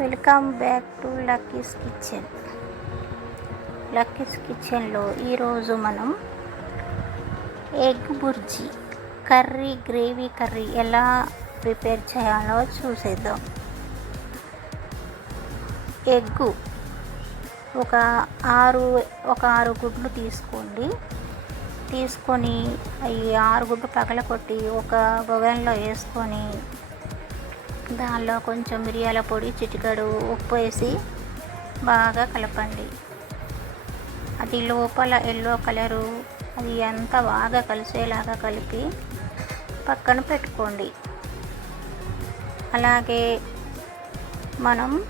Welcome back to Lucky's kitchen. Lucky's కిచెన్లో ఈరోజు మనం egg bhurji curry gravy curry ఎలా ప్రిపేర్ చేయాలో చూసేద్దాం. ఎగ్గు ఒక ఆరు ఒక ఆరు గుడ్లు తీసుకోండి. తీసుకొని ఈ ఆరు గుడ్లు పగలకొట్టి ఒక బొగన్లో వేసుకొని దానిలో కొంచెం మిరియాల పొడి చిటికడు ఉప్పు వేసి బాగా కలపండి. అది లోపల ఎల్లో కలరు అది అంతా బాగా కలిసేలాగా కలిపి పక్కన పెట్టుకోండి. అలాగే మనం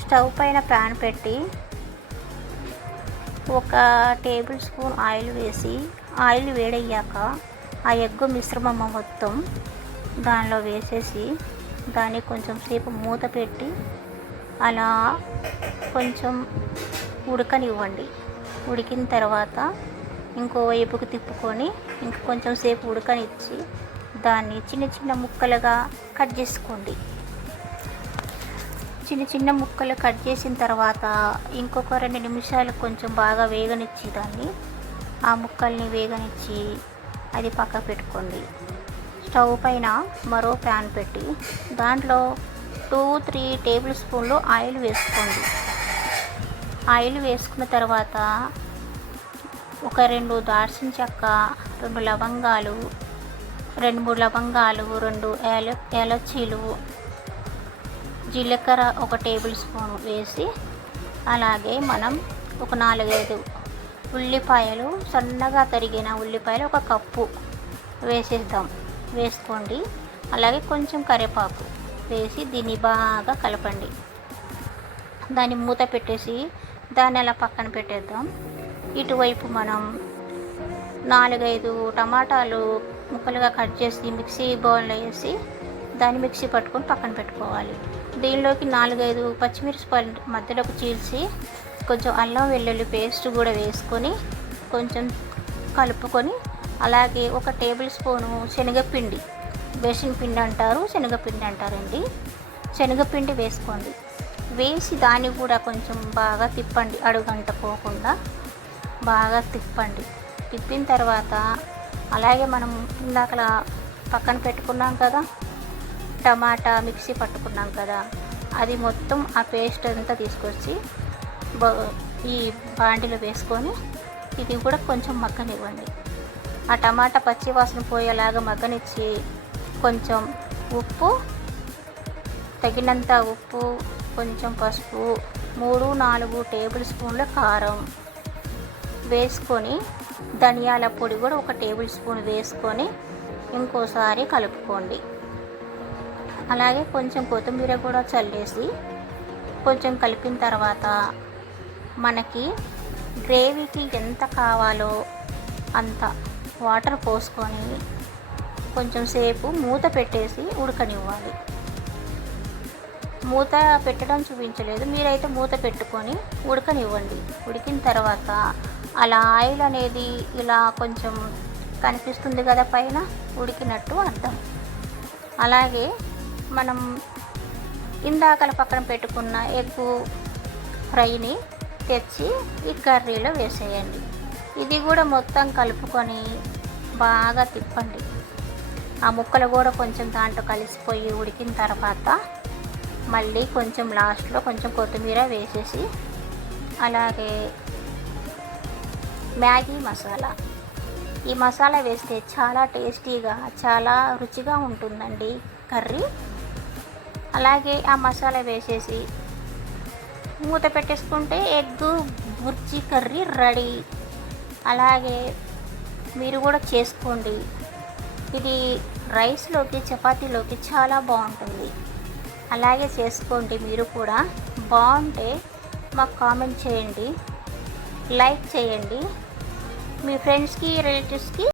స్టవ్ పైన ప్యాన్ పెట్టి ఒక టేబుల్ స్పూన్ ఆయిల్ వేసి ఆయిల్ వేడయ్యాక ఆ ఎగ్గు మిశ్రమం మొత్తం దానిలో వేసేసి దాన్ని కొంచెం సేపు మూత పెట్టి అలా కొంచెం ఉడకనివ్వండి. ఉడికిన తర్వాత ఇంకో వైపుకు తిప్పుకొని ఇంక కొంచెం సేపు ఉడకనిచ్చి దాన్ని చిన్న చిన్న ముక్కలుగా కట్ చేసుకోండి. చిన్న చిన్న ముక్కలు కట్ చేసిన తర్వాత ఇంకొక రెండు నిమిషాలు కొంచెం బాగా వేగనిచ్చి దాన్ని ఆ ముక్కల్ని వేగనిచ్చి అది పక్క పెట్టుకోండి. స్టవ్ పైన మరో ప్యాన్ పెట్టి దాంట్లో టూ త్రీ టేబుల్ స్పూన్లు ఆయిల్ వేసుకోండి. ఆయిల్ వేసుకున్న తర్వాత ఒక రెండు దాల్చిన చెక్క రెండు లవంగాలు రెండు మూడు లవంగాలు రెండు ఏల ఏలచ్చీలు జీలకర్ర ఒక టేబుల్ స్పూన్ వేసి అలాగే మనం ఒక నాలుగైదు ఉల్లిపాయలు సన్నగా తరిగిన ఉల్లిపాయలు ఒక కప్పు వేసేద్దాం. వేసుకోండి. అలాగే కొంచెం కరివేపాకు వేసి దీన్ని బాగా కలపండి. దాన్ని మూత పెట్టేసి దాన్ని అలా పక్కన పెట్టేద్దాం. ఇటువైపు మనం నాలుగైదు టమాటాలు ముక్కలుగా కట్ చేసి మిక్సీ బౌల్లో వేసి దాన్ని మిక్సీ పట్టుకొని పక్కన పెట్టుకోవాలి. దీనిలోకి నాలుగైదు పచ్చిమిరపకాయలు మధ్యలోకి చీల్చి కొంచెం అల్లం వెల్లుల్లి పేస్ట్ కూడా వేసుకొని కొంచెం కలుపుకొని అలాగే ఒక టేబుల్ స్పూను శనగపిండి. బేసిన్ పిండి అంటారు శనగపిండి అంటారండి. శనగపిండి వేసుకోండి. వేసి దాన్ని కూడా కొంచెం బాగా తిప్పండి అడుగంట పోకుండా బాగా తిప్పండి. తిప్పిన తర్వాత అలాగే మనం ఇందాక పక్కన పెట్టుకున్నాం కదా టమాటా మిక్సీ పట్టుకున్నాం కదా అది మొత్తం ఆ పేస్ట్ అంతా తీసుకొచ్చి ఈ బాండిలో వేసుకొని ఇది కూడా కొంచెం మక్కనివ్వండి ఆ టమాటా పచ్చి వాసన పోయేలాగా మగ్గనిచ్చి కొంచెం ఉప్పు తగినంత ఉప్పు కొంచెం పసుపు మూడు నాలుగు టేబుల్ స్పూన్ల కారం వేసుకొని ధనియాల పొడి కూడా ఒక టేబుల్ స్పూన్ వేసుకొని ఇంకోసారి కలుపుకోండి. అలాగే కొంచెం కొత్తిమీర కూడా చల్లేసి కొంచెం కలిపిన తర్వాత మనకి గ్రేవీకి ఎంత కావాలో అంత వాటర్ పోసుకొని కొంచెం సేపు మూత పెట్టేసి ఉడకనివ్వాలి. మూత పెట్టడం చూపించలేదు. మీరైతే మూత పెట్టుకొని ఉడకనివ్వండి. ఉడికిన తర్వాత అలా ఆయిల్ అనేది ఇలా కొంచెం కనిపిస్తుంది కదా పైన ఉడికినట్టు అర్థం. అలాగే మనం ఇందాకల పక్కన పెట్టుకున్న ఎగ్గు ఫ్రైని తెచ్చి ఈ కర్రీలో వేసేయండి. ఇది కూడా మొత్తం కలుపుకొని బాగా తిప్పండి. ఆ ముక్కలు కూడా కొంచెం దాంట్లో కలిసిపోయి ఉడికిన తర్వాత మళ్ళీ కొంచెం లాస్ట్లో కొంచెం కొత్తిమీర వేసేసి అలాగే మ్యాగీ మసాలా. ఈ మసాలా వేస్తే చాలా టేస్టీగా చాలా రుచిగా ఉంటుందండి కర్రీ. అలాగే ఆ మసాలా వేసేసి మూత పెట్టేసుకుంటే ఎగ్ బుర్జీ కర్రీ రెడీ. అలాగే మీరు కూడా చేసుకోండి. ఇది రైస్లోకి చపాతీలోకి చాలా బాగుంటుంది. అలాగే చేసుకోండి మీరు కూడా. బాగుంటే మాకు కామెంట్ చేయండి. లైక్ చేయండి. మీ ఫ్రెండ్స్కి రిలేటివ్స్కి